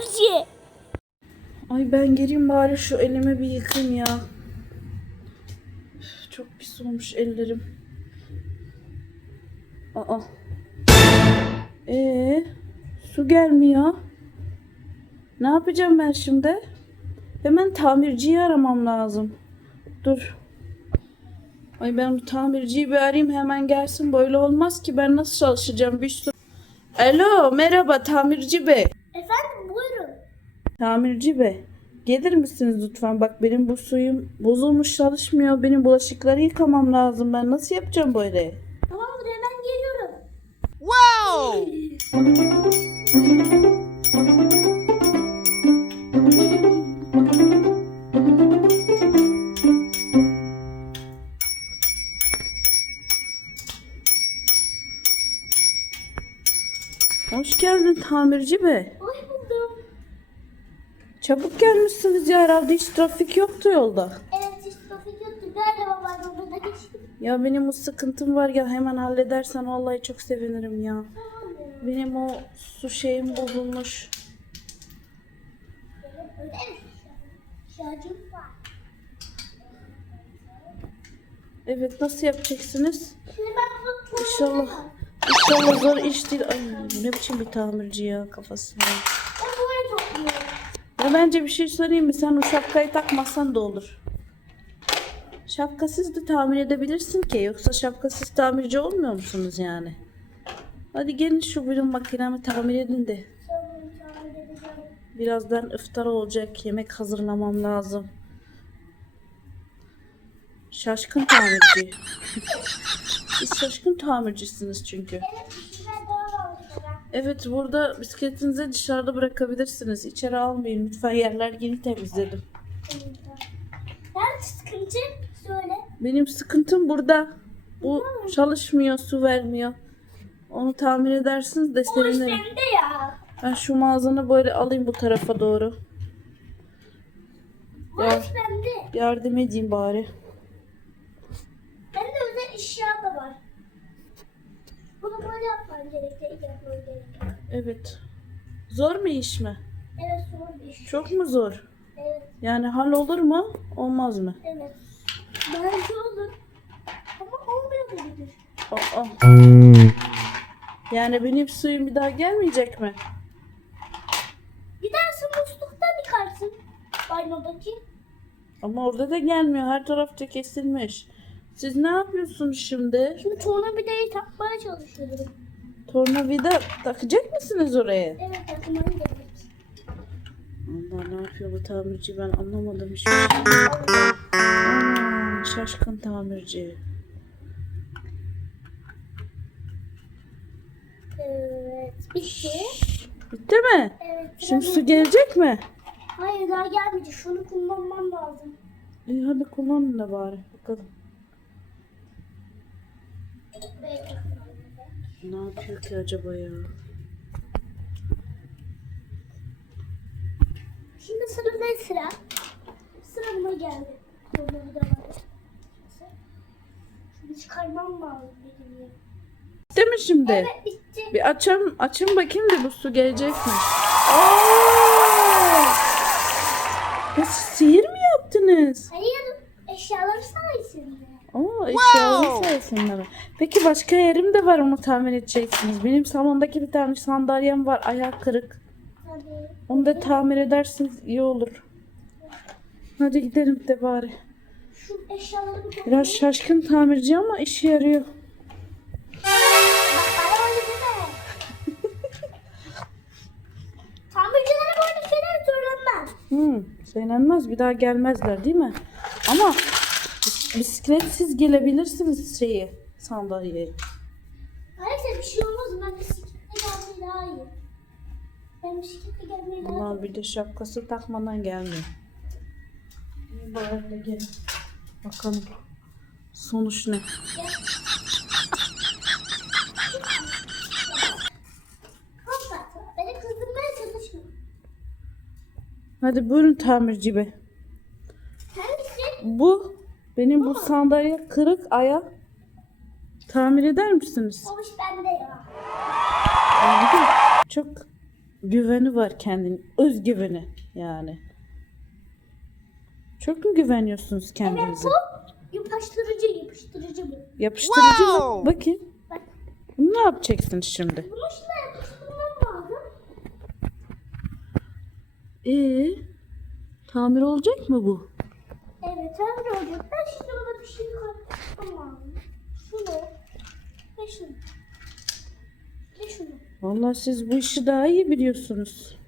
tamirci. Ay ben geleyim bari şu elimi bir yıkayayım ya. Çok pis olmuş ellerim. Aa. Ee, su gelmiyor. Ne yapacağım ben şimdi? Hemen tamirciyi aramam lazım. Dur. Ay ben bu tamirciyi bir arayayım hemen gelsin. Böyle olmaz ki ben nasıl çalışacağım bir sürü. Alo merhaba tamirci bey. Efendim buyurun. Tamirci bey, gelir misiniz lütfen? Bak benim bu suyum bozulmuş çalışmıyor. Benim bulaşıkları yıkamam lazım. Ben nasıl yapacağım böyle? Tamamdır hemen geliyorum. Hoş geldin tamirci bey. Çabuk gelmişsiniz ya herhalde hiç trafik yoktu yolda. Evet hiç trafik yoktu. Nerede baban yoluna geçtim. Ya benim o sıkıntım var ya hemen halledersen vallahi çok sevinirim ya. Tamamdır. Benim o su şeyim bozulmuş. Öyle mi? Şarjım var. Evet nasıl yapacaksınız? Şimdi ben bunu İnşallah. İnşallah zor iş değil. Ay ne biçim bir tamirci ya kafasına. Ben buraya topluyorum. Bence bir şey söyleyeyim mi? Sen o şapkayı takmasan da olur. Şapkasız da tamir edebilirsin ki. Yoksa şapkasız tamirci olmuyor musunuz yani? Hadi gelin şu birim makinemi tamir edin de. Birazdan iftar olacak. Yemek hazırlamam lazım. Şaşkın tamirci. Siz şaşkın tamircisiniz çünkü. Evet ben daha alacağım. Evet burada bisikletinizi dışarıda bırakabilirsiniz. İçeri almayın. Lütfen yerler yeni temizledim. Nerede sıkıntı? Söyle. Benim sıkıntım burada. Bu çalışmıyor, su vermiyor. Onu tamir edersiniz de O iş sevinirim. bende ya. Ben şu mağazanı böyle alayım bu tarafa doğru. Bu Ya. Yardım edeyim bari. Bende özel eşya da var. Bunu böyle yapman gerekiyor. Yapman gerekiyor. Evet. Zor mu iş mi? Evet zor bir iş. Çok mu zor? Evet. Yani hal olur mu? Olmaz mı? Evet. Bence olur. Ama olmayabilir. Aa. Yani benim suyum bir daha gelmeyecek mi? Gidersin musluktan yıkarsın. Banyodaki. Ama orada da gelmiyor. Her tarafta kesilmiş. Siz ne yapıyorsunuz şimdi? Şimdi tornavidayı takmaya çalışıyorum. Tornavida takacak mısınız oraya? Evet gerek. Allah ne yapıyor bu tamirci ben anlamadım hiçbir şey. Şaşkın tamirci. Evet. Bitti. Bitti mi? Evet. Şimdi su gelecek mi? Hayır daha gelmedi. Şunu kullanmam lazım. İyi hadi kullanın da bari bakalım. Bekle. Ne yapıyor ki acaba ya? Şimdi sıra ne sıra? Sıra buna geldi. Burada bir de var. Şunu çıkarmam lazım benim ya. Bitti mi şimdi? Evet bitti. Bir açın, açın bakayım da bu su gelecek mi? Aa! Ya siz sihir mi yaptınız? Hayır eşyalar sayesinde. Aa eşyaları sayesinde mi? Peki başka yerim de var onu tamir edeceksiniz. Benim salondaki bir tane sandalyem var ayağı kırık. Onu da tamir edersiniz iyi olur. Hadi gidelim de bari. Biraz şaşkın tamirci ama işe yarıyor. Tamircilere böyle şeyler söylenmez. Hmm, söylenmez bir daha gelmezler değil mi? Ama bisikletsiz gelebilirsiniz şeyi sandalyeye. Neyse bir şey olmaz. Ben bisikletle gelmeyi daha iyi. Ben bisikletle gelmeyi daha. Ulan bir de şapkası takmadan gelmiyor. İyi bari de gel. Bakalım sonuç ne? Çalışma. Hadi buyurun tamirci. Hangisi? Bu benim bu sandalye kırık aya tamir eder misiniz? O iş bende ya. Çok güveni var kendin, özgüveni yani. Çok mu güveniyorsunuz Evet kendinize? bu yapıştırıcı yapıştırıcı bu. Yapıştırıcı mı? Wow. Bakayım. Bak Bunu ne yapacaksın şimdi? bunu şuna yapıştırmam lazım. Ee, tamir olacak mı bu? Evet öyle olacak. Ben şimdi ona bir şey koymam lazım. Şunu ve şunu. Ve şunu. Vallahi siz bu işi daha iyi biliyorsunuz.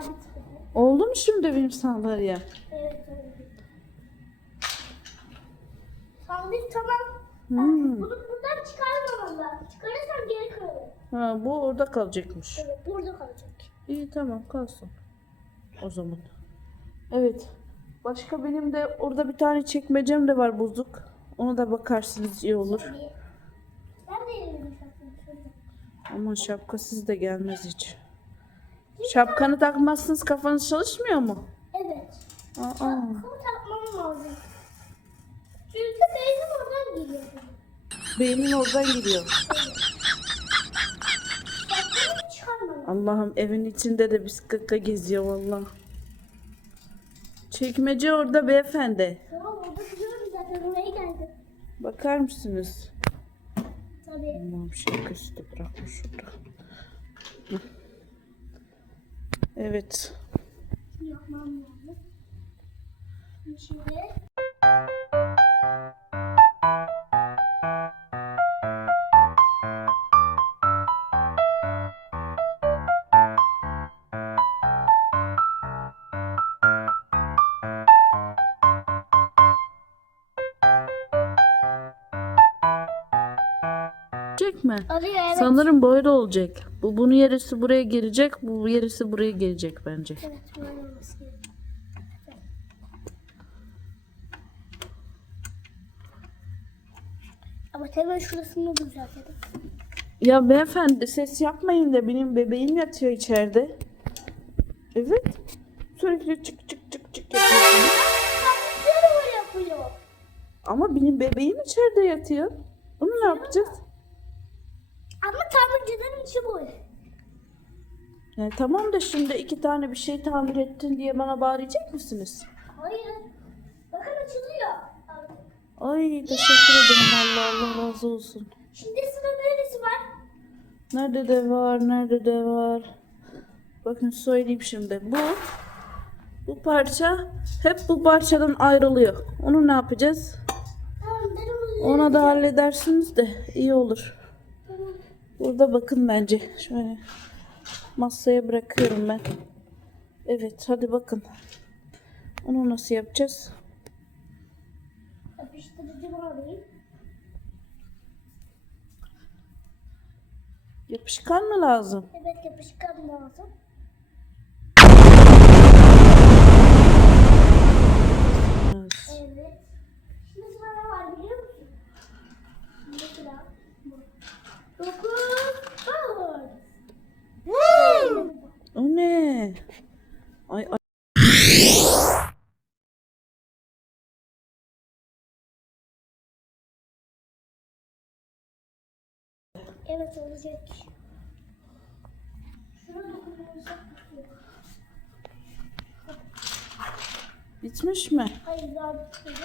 Bitmedi. Oldu mu şimdi benim sandalye? Evet. Sandviç tamam. Hmm. Bunu buradan çıkarmamam lazım. Çıkarırsam geri kalır. Ha, bu orada kalacakmış. Evet burada kalacak. İyi tamam kalsın. O zaman. Evet. Başka benim de orada bir tane çekmecem de var bozuk. Ona da bakarsınız iyi olur. Bir- Ben de. Ama şapka siz de gelmez hiç. Şapkanı takmazsınız kafanız çalışmıyor mu? Evet. Aa, Kafa takmam lazım. Çünkü beynim oradan geliyor. beynin oradan gidiyor. Şapkamı çıkarmam. Allah'ım evin içinde de bisikletle geziyor vallahi. Çekmece orada beyefendi. Tamam orada biliyorum zaten oraya geldim. Bakar mısınız? Tabii. Allah'ım şapkası da bırakmış şurada. Hı. Evet. Yapmam lazım. Şimdi mi? arıyor evet. Sanırım böyle olacak. Bu bunun yerisi buraya girecek, bu yerisi buraya gelecek bence. Evet böyle olması gerekiyor. Ama hemen şurasını düzeltelim. Ya beyefendi ses yapmayın da benim bebeğim yatıyor içeride. Evet. Sürekli çık çık çık çık yapıyorsunuz. Ama benim bebeğim içeride yatıyor. Bunu ne yapacağız? Ama tamircilerin işi bu. Yani tamam da şimdi iki tane bir şey tamir ettin diye bana bağıracak mısınız? Hayır. Bakın açılıyor. Ay teşekkür ederim Allah Allah razı olsun. Şimdi sıra neresi var? Nerede de var, nerede de var. Bakın söyleyeyim şimdi. Bu bu parça hep bu parçadan ayrılıyor. Onu ne yapacağız? Tamam onu Ona da halledersiniz de iyi olur. Burada bakın bence. Şöyle masaya bırakıyorum ben. Evet hadi bakın. Onu nasıl yapacağız? Yapıştırıcımı alayım. Yapışkan mı lazım? Evet yapışkan lazım. Evet. Evet. Şimdi sıra var biliyor musun? Şimdi sıra bu. Dokuz, O ne? Ay, ay. Evet olacak. Bitmiş mi? Hayır daha bitmedi.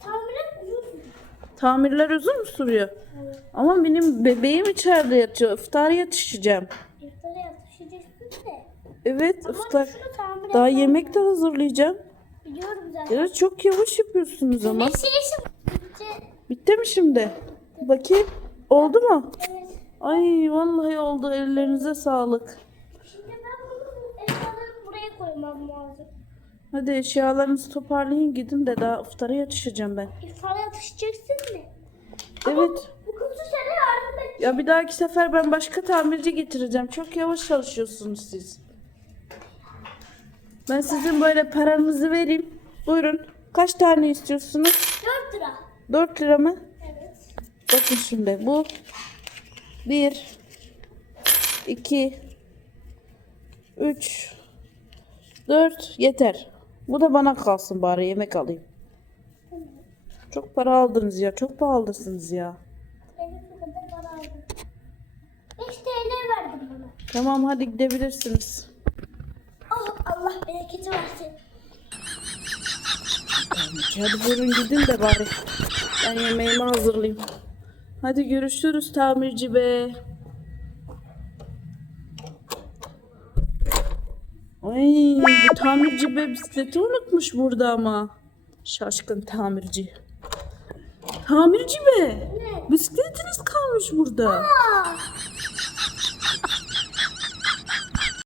Tamirat uzun sürdü. Tamirler uzun mu sürüyor? Evet. Ama benim bebeğim içeride yatıyor. İftara yetişeceğim. Evet Ama tamir Daha yemek de hazırlayacağım. Biliyorum zaten. Ya çok yavaş yapıyorsunuz ama. Bitti. Mi şimdi? Bakayım. Oldu mu? Evet. Ay vallahi oldu. Ellerinize sağlık. Şimdi ben bunu eşyalarımı buraya koymam lazım. Hadi eşyalarınızı toparlayın gidin de daha iftara yetişeceğim ben. İftara yatışacaksın mı? Evet. Bu kutu sana yardım et. Ya bir dahaki sefer ben başka tamirci getireceğim. Çok yavaş çalışıyorsunuz siz. Ben sizin böyle paranızı vereyim. Buyurun. Kaç tane istiyorsunuz? 4 lira. 4 lira mı? Evet. Bakın şimdi bu 1 2 3 4 yeter. Bu da bana kalsın bari yemek alayım. Çok para aldınız ya. Çok pahalısınız ya. Kadar para aldım. 5 TL verdim bana. Tamam hadi gidebilirsiniz. Allah bereketi versin. Hadi buyurun gidin de bari. Ben yemeğimi hazırlayayım. Hadi görüşürüz tamirci bey. Ay bu tamirci bey bisikleti unutmuş burada ama. Şaşkın tamirci. Tamirci bey. Ne? Bisikletiniz kalmış burada. Aa,